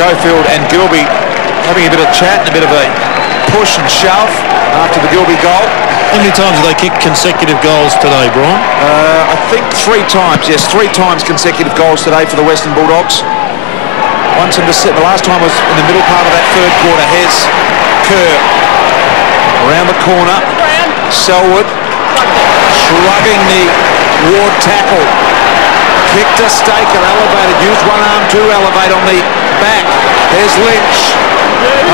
Schofield and Gilby having a bit of chat and a bit of a push and shove after the Gilby goal. How many times have they kicked consecutive goals today, Brian? I think 3 times. Yes, 3 times consecutive goals today for the Western Bulldogs. Once in the last time was in the middle part of that third quarter. Here's Kerr around the corner. Selwood shrugging the Ward tackle. Kicked a stake and elevated. Used one arm to elevate on the back. There's Lynch.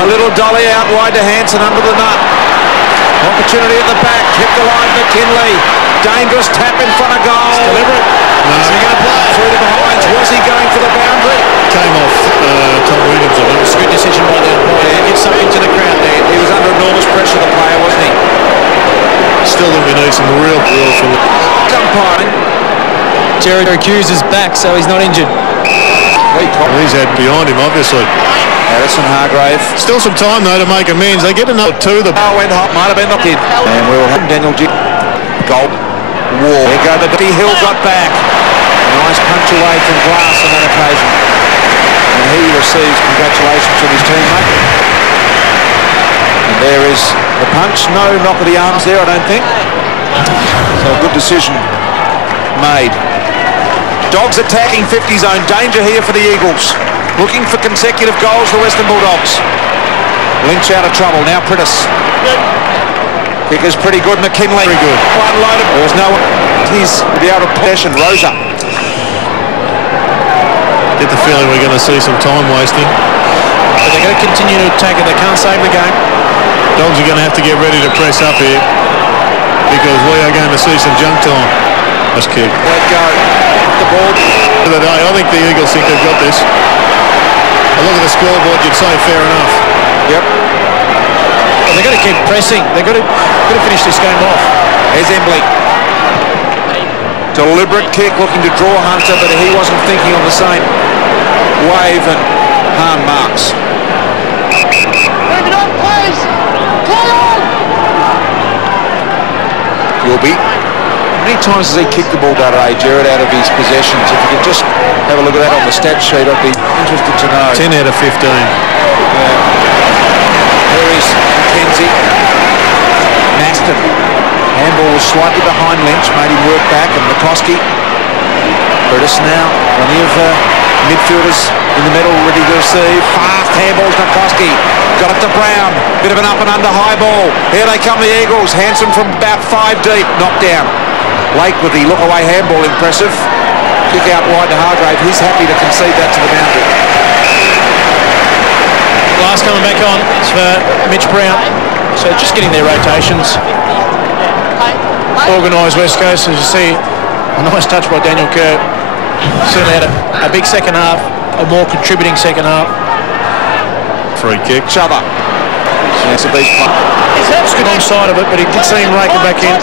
A little dolly out wide to Hanson under the nut. Opportunity at the back. Hit the line, McKinley. Dangerous tap in front of goal. It's deliberate. No. Is he going to play through the behinds? Was he going for the boundary? Came off Tom Williams. I think. It's a good decision by the umpire. Yeah, get something to the crowd there. He was under enormous pressure, the player, wasn't he? Still think we need some real from the umpiring. Jared Hughes is back, so he's not injured. He's had behind him, obviously. Addison Hargrave. Still some time, though, to make amends. They get another 2. The went hot, might have been knocked in. And we'll have Daniel G. Goal. War. There go the D. Hill got back. Nice punch away from Glass on that occasion. And he receives congratulations from his teammate. And there is the punch. No knock of the arms there, I don't think. So a good decision made. Dogs attacking 50 zone. Danger here for the Eagles. Looking for consecutive goals, the Western Bulldogs. Lynch out of trouble. Now Prittis. Kick is pretty good. McKinley. Very good. Unloaded. There's no one. He's to be able to possession. Rosa. Get the feeling we're going to see some time wasting. But they're going to continue to attack it. They can't save the game. Dogs are going to have to get ready to press up here because we are going to see some junk time. Nice kick. Let go. The ball. For the day, I think the Eagles think they've got this. A look at the scoreboard, you'd say fair enough. Yep. Well, they've got to keep pressing. They've got to finish this game off. Here's Embley. Deliberate kick, looking to draw Hunter, but he wasn't thinking on the same wave, and Hahn marks. Bring it up, please. Play on. Gilby. How many times has he kicked the ball today, Jared, out of his possessions? If you could just have a look at that on the stat sheet, I'd be interested to know. 10 out of 15. Here is McKenzie. Maston. Handball was slightly behind Lynch, made him work back, and McCoskey. Curtis now. Plenty of midfielders in the middle ready to receive. Fast handballs, McCoskey. Got it to Brown. Bit of an up and under high ball. Here they come, the Eagles. Hanson from about 5 deep. Knocked down. Lake with the look-away handball, impressive. Kick out wide to Hargrave. He's happy to concede that to the boundary. Last coming back on is for Mitch Brown. So just getting their rotations. Organised West Coast, as you see. A nice touch by Daniel Kerr. Certainly had a big second half, a more contributing second half. Free kick. Chubba. It's a big play. He's good on side of it, but he did see him rake it back in.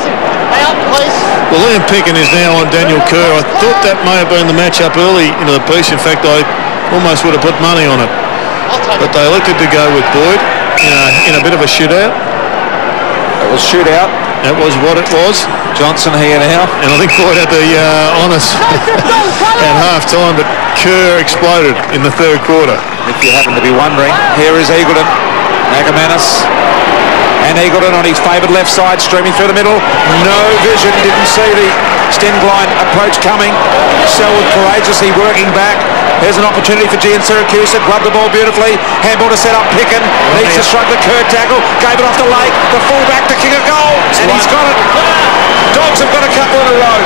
Well, Liam Picken is now on Daniel Kerr. I thought that may have been the match-up early into the piece. In fact, I almost would have put money on it. But they elected to go with Boyd in a bit of a shootout. It was shootout. That was what it was. Johnson here now. And I think Boyd had the honours at half-time, but Kerr exploded in the third quarter. If you happen to be wondering, here is Eagleton. Nagamanis. And Eagleton on his favoured left side, streaming through the middle. No vision, didn't see the Stengline approach coming. Selwood courageously working back. There's an opportunity for Gian Syracuse. Gloved the ball beautifully. Handball to set up Picken. Needs to shrug the Kerr tackle. Gave it off to Lake. The fullback to kick a goal. And he's got it. Dogs have got a couple in a row.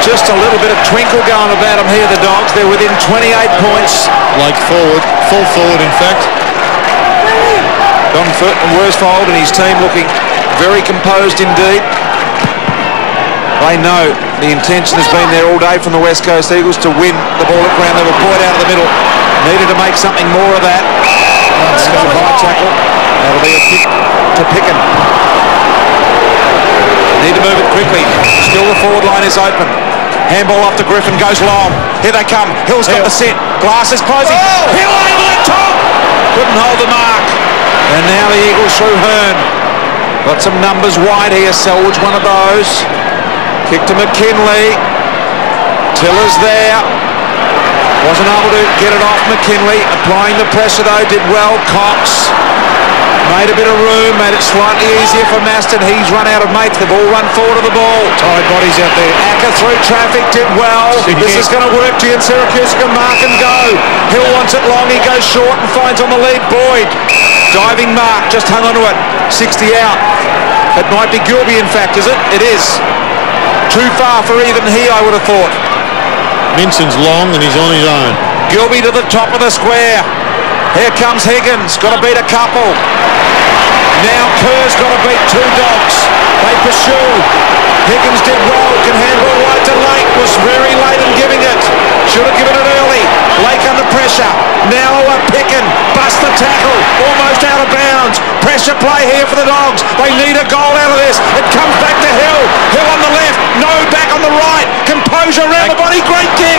Just a little bit of twinkle going about them here, the Dogs. They're within 28 points. Lake forward, full forward in fact. Don Worsfold and his team looking very composed indeed. They know the intention has been there all day from the West Coast Eagles to win the ball at ground level. Boyd out of the middle. Needed to make something more of that. That's got a high tackle. That'll be a kick to Picken. Need to move it quickly. Still the forward line is open. Handball off to Griffin, goes long. Here they come. Hill's got the set. Glass is closing. Hill able to top. Couldn't hold the mark. And now the Eagles through Hearn. Got some numbers wide here. Selwood's one of those. Kick to McKinley. Tiller's there. Wasn't able to get it off McKinley. Applying the pressure though, did well. Cox made a bit of room, made it slightly easier for Maston. He's run out of mates. They've all run forward of the ball. Tired bodies out there. Acker through traffic, did well. This is going to work. Gian Syracuse can mark and go. Hill wants it long. He goes short and finds on the lead Boyd. Diving mark, just hung onto it. 60 out. It might be Gilby, in fact, is it? It is. Too far for even he, I would have thought. Minson's long and he's on his own. Gilby to the top of the square. Here comes Higgins. Got to beat a couple. Now Kerr's got to beat two dogs. They pursue. Higgins did well. Can handle wide to Lake. Was very late in giving it. Should have given it early. Lake under pressure. Now Pickin. Bust the tackle. Almost out of bounds. Pressure play here for the Dogs. They need a goal out of this. It comes back to Hill. Hill on the left. No, back on the right. Composure around the body. Great kick.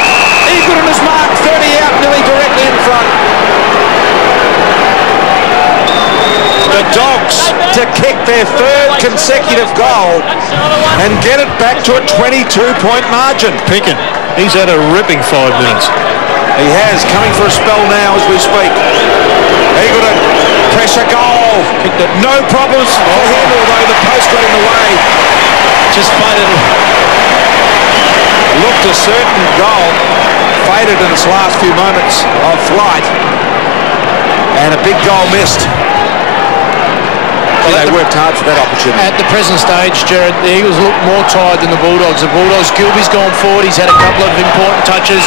Eagleton is marked. 30 out. Nearly directly in front. The Dogs to kick their third consecutive goal and get it back to a 22-point margin. Pickin, he's had a ripping 5 minutes. He has, coming for a spell now as we speak. Eagleton, pressure goal. No problems for him, although the post got in the way. Just faded. Looked a certain goal. Faded in its last few moments of flight. And a big goal missed. Well, they worked hard for that opportunity. At the present stage, Jared, the Eagles look more tired than the Bulldogs. The Bulldogs, Gilby's gone forward. He's had a couple of important touches.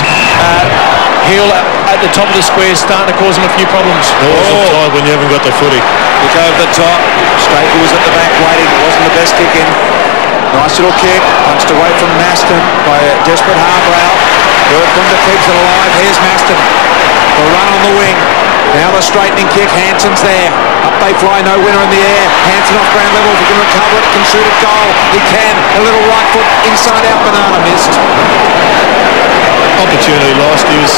Hill at the top of the square starting to cause him a few problems. Always look tired when you haven't got the footy. Kick over the top. Staple was at the back waiting. It wasn't the best kick in. Nice little kick. Punched away from Maston by a desperate Harbrow. Burkunda keeps it alive. Here's Maston. The run on the wing. Now the straightening kick. Hanson's there. Up they fly. No winner in the air. Hanson off ground level. If he can recover it, can shoot it goal. He can. A little right foot inside out. Banana missed. Opportunity lost. He was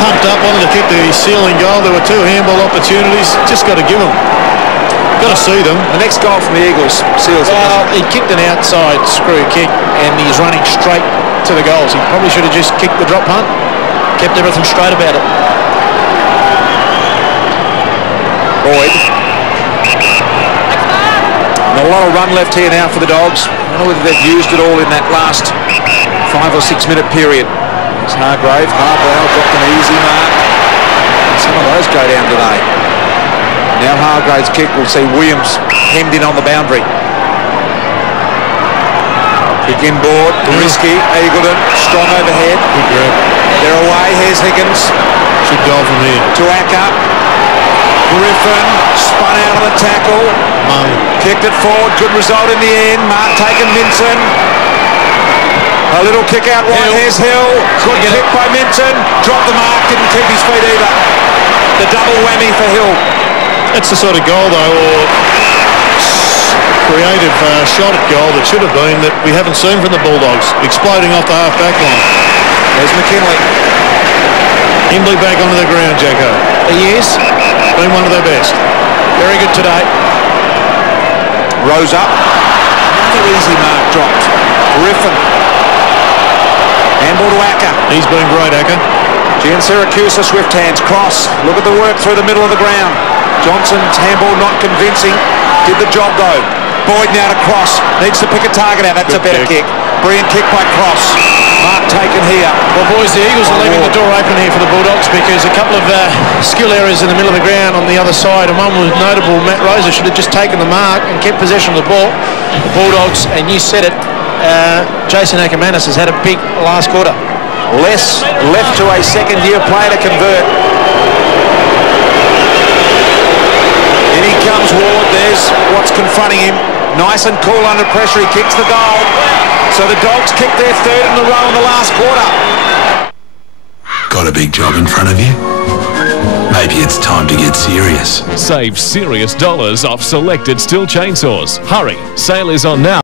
pumped up, wanted to kick the ceiling goal. There were two handball opportunities. Just got to give them. Got to see them. The next goal from the Eagles seals it. Well, he kicked an outside screw kick and he's running straight to the goals. He probably should have just kicked the drop punt. Kept everything straight about it. Boyd. Not a lot of run left here now for the Dogs. I don't know whether they've used it all in that last 5 or 6 minute period. It's Hargrave. Harbrow dropped an easy mark. Some of those go down today. Now Hargrave's kick. We'll see Williams hemmed in on the boundary. Kick inboard. Risky. Eagleton. Strong overhead. Good grab. They're away. Here's Higgins. Should go from here. To Acker. Griffin spun out of the tackle. Kicked it forward. Good result in the end. Mark taken Minson. A little kick out wide. Here's Hill. Good kick by Minson. Dropped the mark. Didn't keep his feet either. The double whammy for Hill. That's the sort of goal, though, or creative shot at goal that should have been that we haven't seen from the Bulldogs. Exploding off the half-back line. There's McKinley. Himbley back onto the ground, Jacko. He is. Been one of their best. Very good today. Rose up. Another easy mark dropped. Griffin. Handball to Acker. He's been great, Acker. Gian Syracuse, swift hands. Cross. Look at the work through the middle of the ground. Johnson's handball not convincing. Did the job though. Boyd now to Cross. Needs to pick a target out. That's good a better kick. Brilliant kick by Cross. Mark taken here. Well, boys, the Eagles are leaving the door open here for the Bulldogs because a couple of skill errors in the middle of the ground on the other side, and one was notable. Matt Rosa should have just taken the mark and kept possession of the ball. The Bulldogs, and you said it, Jason Ackermanis has had a big last quarter. Less left to a second-year player to convert. In he comes Ward. There's what's confronting him. Nice and cool under pressure. He kicks the goal. So the Dogs kick their third in a row in the last quarter. Got a big job in front of you? Maybe it's time to get serious. Save serious dollars off selected Stihl chainsaws. Hurry, sale is on now.